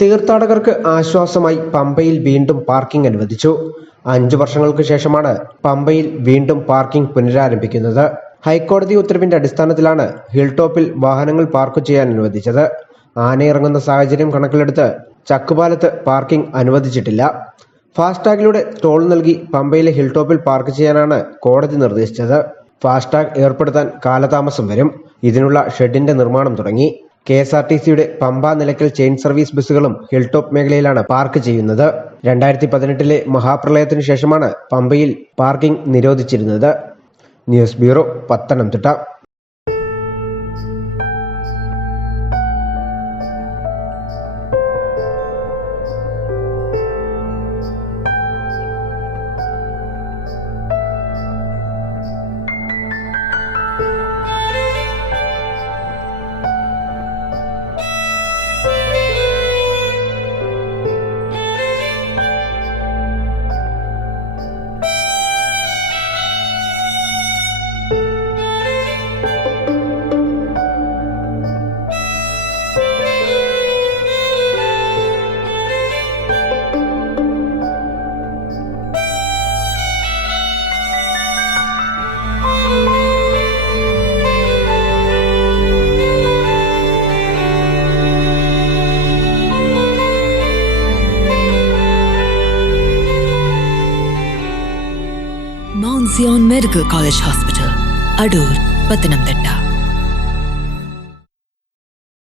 തീർത്ഥാടകർക്ക് ആശ്വാസമായി പമ്പയിൽ വീണ്ടും പാർക്കിംഗ് അനുവദിച്ചു. 5 വർഷങ്ങൾക്ക് ശേഷമാണ് പമ്പയിൽ വീണ്ടും പാർക്കിംഗ് പുനരാരംഭിക്കുന്നത്. ഹൈക്കോടതി ഉത്തരവിന്റെ അടിസ്ഥാനത്തിലാണ് ഹിൽ ടോപ്പിൽ വാഹനങ്ങൾ പാർക്ക് ചെയ്യാൻ അനുവദിച്ചത്. ആനയിറങ്ങുന്ന സാഹചര്യം കണക്കിലെടുത്ത് ചക്കുപാലത്ത് പാർക്കിംഗ് അനുവദിച്ചിട്ടില്ല. ഫാസ്ടാഗിലൂടെ ടോൾ നൽകി പമ്പയിലെ ഹിൽ ടോപ്പിൽ പാർക്ക് ചെയ്യാനാണ് കോടതി നിർദ്ദേശിച്ചത്. ഫാസ്ടാഗ് ഏർപ്പെടുത്താൻ കാലതാമസം വരും. ഇതിനുള്ള ഷെഡിന്റെ നിർമ്മാണം തുടങ്ങി. KSRTCയുടെ പമ്പ നിലയ്ക്കൽ ചെയിൻ സർവീസ് ബസ്സുകളും ഹിൽ ടോപ്പ് മേഖലയിലാണ് പാർക്ക് ചെയ്യുന്നത്. 2018 മഹാപ്രളയത്തിനു ശേഷമാണ് പമ്പയിൽ പാർക്കിംഗ് നിരോധിച്ചിരുന്നത്. News bureau, Pathanamthitta. Mount Zion Medical College Hospital, Adur, Pathanamthitta.